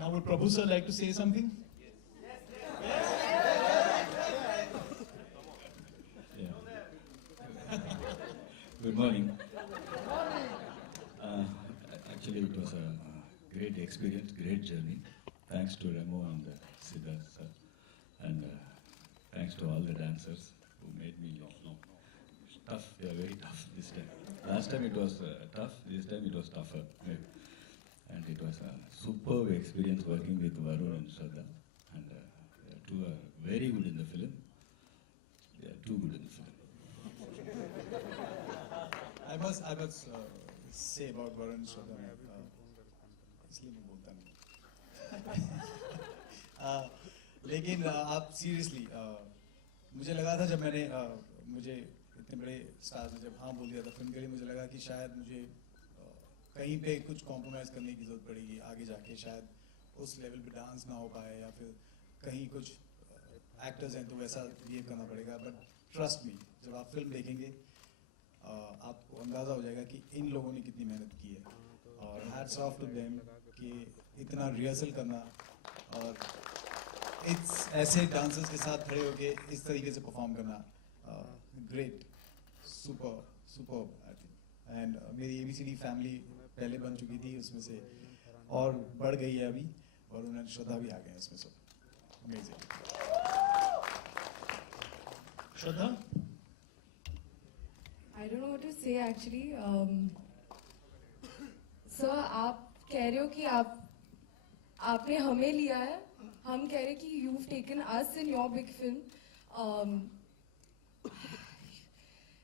now would Prabhu sir like to say something? Good morning. Actually, it was a great experience, great journey. Thanks to Remo and Siddharth sir, and thanks to all the dancers who made me tough. They are very tough this time. Last time it was tough. This time it was tougher. And it was a superb experience working with Varun and Shraddha. And they two are very good in the film. They are too good in the film. I must say about Varun Shraddha. इसलिए मैं बोलता नहीं. लेकिन आप सीरियसली मुझे लगा था जब मैंने मुझे इतने बड़े स्टार्स ने जब हाँ बोल दिया था फिल्म के लिए, मुझे लगा कि शायद मुझे कहीं पे कुछ कॉम्प्रोमाइज़ करने की ज़रूरत पड़ेगी आगे जाके, शायद उस लेवल पे डांस ना हो पाए या फिर कहीं कुछ एक्टर्स हैं तो वैसा बिहेव करना पड़ेगा. बट ट्रस्ट मी, जब आप फिल्म देखेंगे आपको अंदाज़ा हो जाएगा कि इन लोगों ने कितनी मेहनत की है. और हैट्स ऑफ टू देम कि इतना रिहर्सल करना और ऐसे डांसर्स के साथ खड़े होके इस तरीके से परफॉर्म करना. Great, super super I think. And मेरी ABCD फैमिली पहले बन चुकी थी, उसमें से और बढ़ गई है अभी, और उन्हें श्रद्धा भी आ गए हैं उसमें से. अमेजिंग. श्रद्धा? I don't know what to say actually. Sir, आप कह रहे हो कि आपने हमें लिया है, हम कह रहे हैं कि you've taken us in your big film.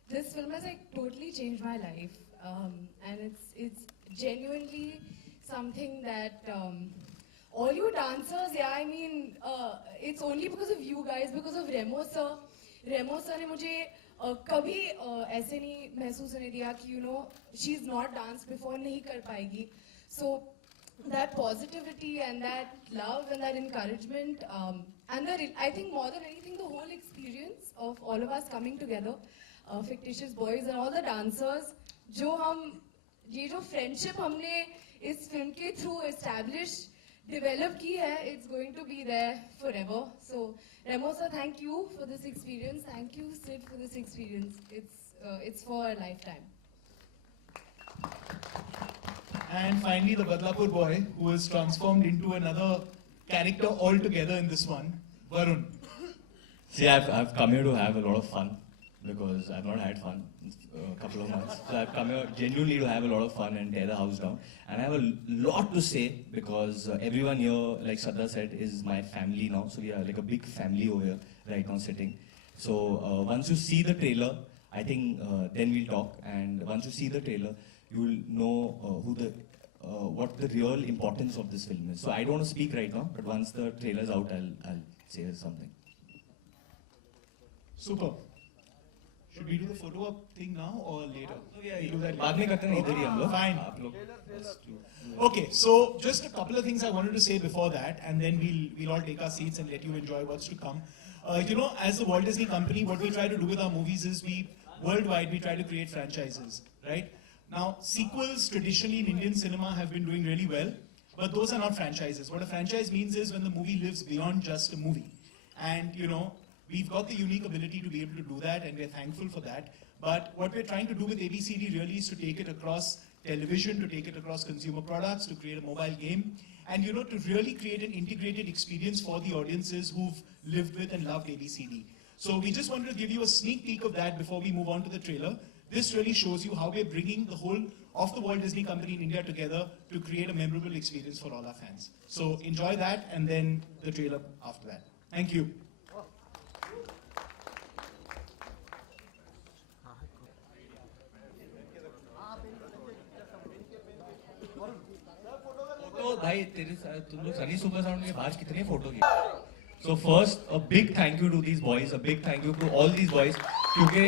This film has like totally changed my life, and it's genuinely something that all you dancers, yeah, I mean, it's only because of you guys, because of Remo sir. Remo sir ने मुझे कभी ऐसे नहीं महसूस होने दिया कि she's not danced before, नहीं कर पाएगी. So that positivity and that love and that encouragement, and I think more than anything, the whole experience of all of us coming together, fictitious boys and all the dancers, ये जो friendship हमने इस film के through establish develop की है, it's going to be there forever. So Remo sir, thank you for this experience. Thank you Sid for this experience. It's for a lifetime. And finally, the Badlapur boy who is transformed into another character altogether in this one, Varun. See, I've come here to have a lot of fun because I've not had fun in a couple of months. So I've come here genuinely to have a lot of fun and tear the house down. And I have a lot to say because everyone here, like Shraddha said, is my family now. So we are like a big family over here right now sitting. So once you see the trailer, I think then we'll talk. And once you see the trailer, you will know what the real importance of this film is. So I don't want to speak right now, but once the trailer's out, I'll say something. Super. Should we do the photo op thing now or later? We do that. बाद में करते हैं इधर ही हम लोग. Fine. आप लोग. Okay, so just a couple of things I wanted to say before that, and then we'll all take our seats and let you enjoy what's to come. As the Walt Disney Company, what we try to do with our movies is worldwide we try to create franchises, right? Now, sequels traditionally in Indian cinema have been doing really well, but those are not franchises. What a franchise means is when the movie lives beyond just a movie. And, we've got the unique ability to be able to do that, and we're thankful for that. But what we're trying to do with ABCD really is to take it across television, to take it across consumer products, to create a mobile game, and to really create an integrated experience for the audiences who've lived with and loved ABCD. So we just wanted to give you a sneak peek of that before we move on to the trailer. This really shows you how we're bringing the whole of the Walt Disney Company in India together to create a memorable experience for all our fans. So enjoy that, and then the trailer after that. Thank you. भाई तुम लोग Sunny super sound के बाहर कितने फोटो की. So first, a big thank you to these boys, a big thank you to all these boys, क्योंकि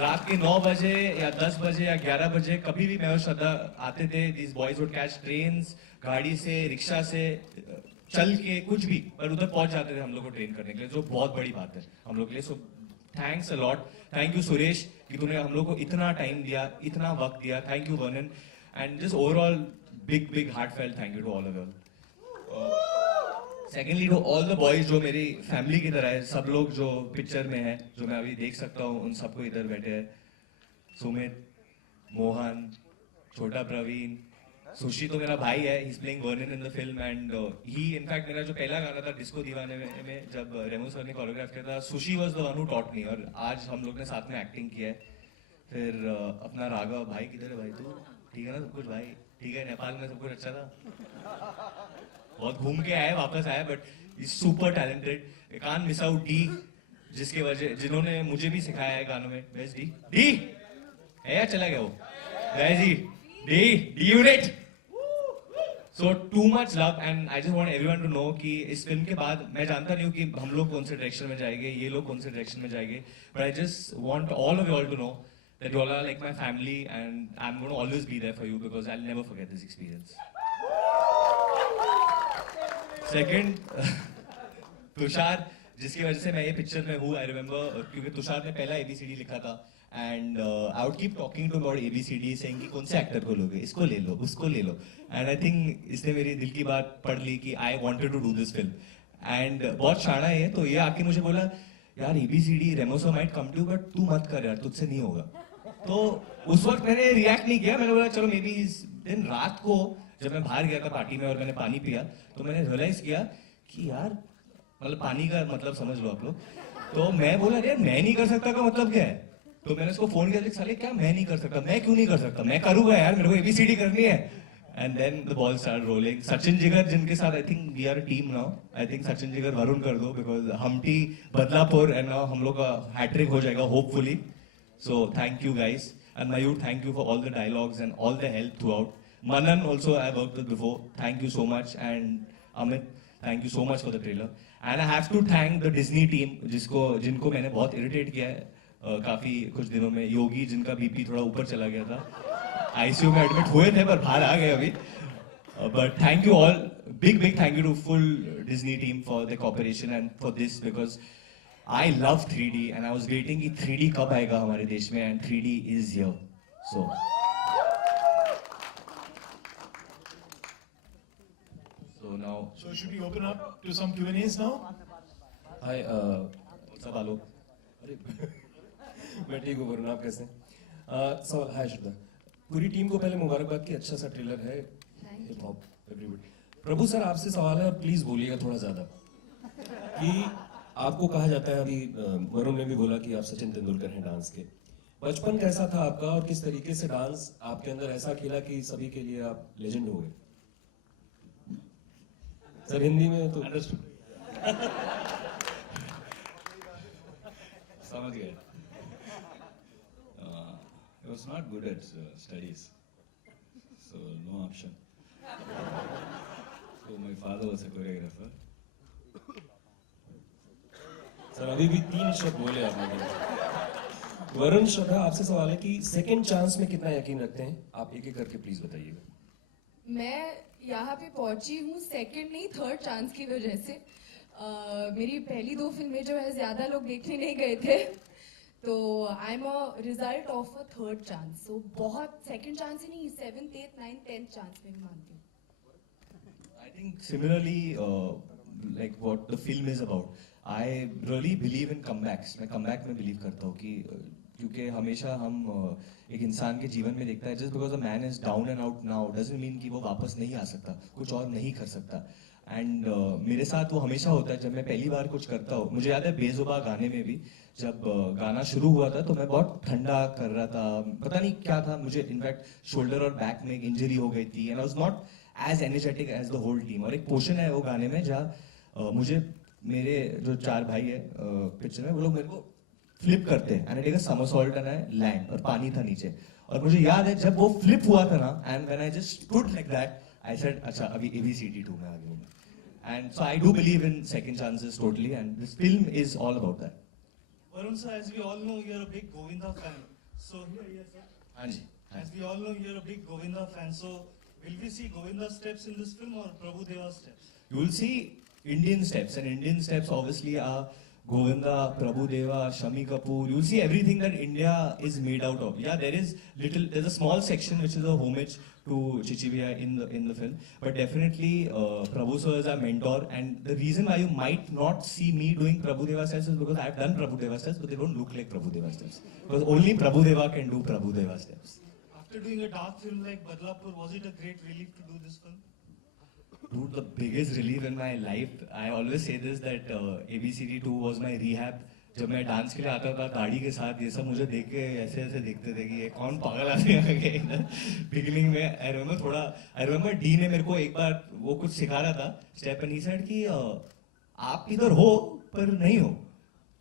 रात के 9 बजे या 10 बजे या 11 बजे कभी भी मैं और श्रद्धा आते थे, these boys would catch trains, गाड़ी से, रिक्शा से, चल के कुछ भी, पर उधर पहुंच जाते थे हम लोग को ट्रेन करने के लिए, जो बहुत बड़ी बात है हम लोग के लिए. So thanks a lot, thank you Suresh कि तूने हम लोग को इतना टाइम दिया, इतना वक्त दिया, thank you Vernon, and just overall big heartfelt thank you to all of you. Secondly to all the boys जो मेरी फैमिली की तरह है, सब लोग जो पिक्चर में है, जो मैं अभी देख सकता हूँ, उन सबको इधर बैठे हैं, सुमित, मोहन, छोटा प्रवीण, सुशी तो मेरा भाई है, he is playing Vernon in the film and he in fact मेरा जो पहला गाना था डिस्को दीवाने में जब रेमो सर ने कोरियोग्राफ किया था, sushi was the one who taught me, और आज हम लोग ने साथ में एक्टिंग किया है. फिर अपना राघव भाई, किधर है भाई तू? ठीक है ना सब कुछ भाई? ठीक है, नेपाल में सब कुछ अच्छा था, बहुत घूम के आए, वापस आए, but is super talented. Can't miss out D, जिसके वजह जिन्होंने मुझे भी सिखाया है गानों में. बेस्ट डी डी है या चला गया वो? गाइस जी, D unit. So too much love and I just want everyone to know कि इस फिल्म के बाद मैं जानता नहीं हूँ कि हम लोग कौन से डायरेक्शन में जाएंगे, ये लोग कौन से डायरेक्शन में जाएंगे, but I just want all of you all to know that you all are like my family and I'm going to always be there for you because I'll never forget this experience. Second, Tushar, जिसकी वजह से मैं ये पिक्चर में हूँ, I remember क्योंकि तुषार ने पहला ABCD लिखा था and I would keep talking to about ABCD saying कि कौन से एक्टर को लोगे, इसको ले लो, उसको ले लो, and I think इसने मेरी दिल की बात पढ़ ली कि I wanted to do this film and बहुत शाना है, तो ये आके मुझे बोला यार ABCD रेमोसो माइट कम टू बट तू मत कर यार, तुझसे नहीं होगा. तो उस वक्त मैंने रिएक्ट नहीं किया, मैंने बोला चलो मे बी इस दिन रात को जब मैं बाहर गया था पार्टी में और मैंने पानी पिया तो मैंने रियलाइज किया कि यार मतलब पानी का मतलब समझ लो आप लोग. तो मैं बोला यार मैं नहीं कर सकता का मतलब क्या है, तो मैंने उसको फोन किया, साले क्या मैं नहीं कर सकता, मैं क्यों नहीं कर सकता, मैं करूंगा यार, मेरे को ABCD करनी है. And then the ball start rolling. Sachin Jigar जिनके साथ I think we are team now, I think Sachin Jigar Varun कर दो बिकॉज हमटी बदलापुर एंड नाउ हम लोग का हैट्रिक हो जाएगा hopefully. So thank you guys, and Mayur, thank you for all the dialogues and all the help throughout. Manan also I worked with before, thank you so much, and Amit, thank you so much for the trailer. And I have to thank the Disney team, जिनको मैंने बहुत irritate किया है काफी कुछ दिनों में. योगी जिनका BP थोड़ा ऊपर चला गया था, ICU में एडमिट हुए थे पर बाहर आ गए अभी. But thank you all, big thank you to full Disney team for the cooperation and for this because I love 3D and I was waiting कि 3D कब आएगा हमारे देश में and 3D is here. So now. So should we open up to some Q&As now? हाय सब आलो. अरे मैं ठीक हूँ वरुण, आप कैसे हैं? सवाल, हाय श्रद्धा, पूरी टीम को पहले मुबारकबाद की, अच्छा सा ट्रेलर है, हिप हॉप एवरीबॉडी. प्रभु सर आपसे सवाल है और प्लीज बोलिएगा थोड़ा ज्यादा. कि आपको कहा जाता है, अभी वरुण ने भी बोला कि आप सचिन तेंदुलकर हैं डांस के. बचपन कैसा था आपका और किस तरीके से डांस आपके अंदर ऐसा खेला कि सभी के लिए आप लेजेंड हो गए? सर हिंदी में तो समझ गए. I was not good at studies, so no option. So my father was a choreographer. Sir अभी भी 3 शब्द बोले आपने. वरुण, श्रद्धा आपसे सवाल है कि सेकंड चांस में कितना यकीन रखते हैं आप? एक एक करके प्लीज बताइएगा. मैं यहाँ पे पहुंची हूँ सेकंड नहीं थर्ड चांस की वजह से. मेरी पहली 2 फिल्में जो है ज्यादा लोग देखने नहीं गए थे, तो I am a result of a third chance. So बहुत सेकंड चांस ही नहीं, 7th 8th 9th 10th chance में भी मानती हूँ. I think similarly, like what the film is about, I really believe in comebacks. मैं comeback में believe करता हूँ कि क्योंकि हमेशा हम एक इंसान के जीवन में देखता है just because a man is down and out now doesn't mean कि वो वापस नहीं आ सकता, कुछ और नहीं कर सकता. एंड मेरे साथ वो हमेशा होता है जब मैं पहली बार कुछ करता हूँ. मुझे याद है बेजुबा गाने में भी जब गाना शुरू हुआ था तो मैं बहुत ठंडा कर रहा था, पता नहीं क्या था, मुझे इनफैक्ट शोल्डर और बैक में एक इंजरी हो गई थी and I was not as energetic as the whole team. और एक पोर्शन है वो गाने में जहाँ मुझे मेरे जो 4 भाई है पिक्चर में, वो लोग मेरे को फ्लिप करते हैं and I take a somersault and I land, और पानी था नीचे. और मुझे याद है जब वो फ्लिप हुआ था ना and when I just stood like that I said अच्छा अभी ABCD 2 में आ गया. And so I do believe in second chances totally and this film is all about that. Varun sir, as we all know, you're a big Govinda fan. So here, yes sir. हाँ जी. As we all know, you're a big Govinda fan. So will we see Govinda steps in this film or Prabhu Deva steps? You will see Indian steps, and Indian steps obviously are Govinda, Prabhudeva, Shami Kapoor. You'll see everything that India is made out of. Yeah, there's a small section which is a homage to Chichivia in the film, but definitely Prabhu sir is our mentor. And the reason why you might not see me doing Prabhudeva steps is because I've done Prabhudeva steps, but they don't look like Prabhudeva steps. Because only Prabhudeva can do Prabhudeva steps. After doing a dark film like Badlapur, was it a great relief to do this film? Dude, the biggest relief in my life, I always say this that ABCD 2 was my rehab. जब मैं डांस के लिए आता था गाड़ी के साथ ये सब मुझे देख के ऐसे ऐसे देखते थे कि ये कौन पागल आदमी आ गया इधर बिगिनिंग में आई रिमेम्बर डी ने मेरे को एक बार वो कुछ सिखा रहा था स्टेप एंड ही सेड कि आप इधर हो पर नहीं हो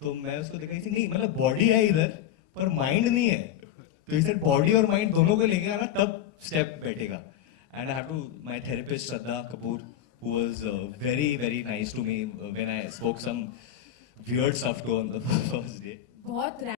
तो मैं उसको देखा थी नहीं मतलब बॉडी है इधर पर माइंड नहीं है तो इसे बॉडी और माइंड दोनों को लेके आना तब स्टेप बैठेगा and I have to my therapist Shraddha Kapoor who was very nice to me when I spoke some weird stuff to on the first day. बहुत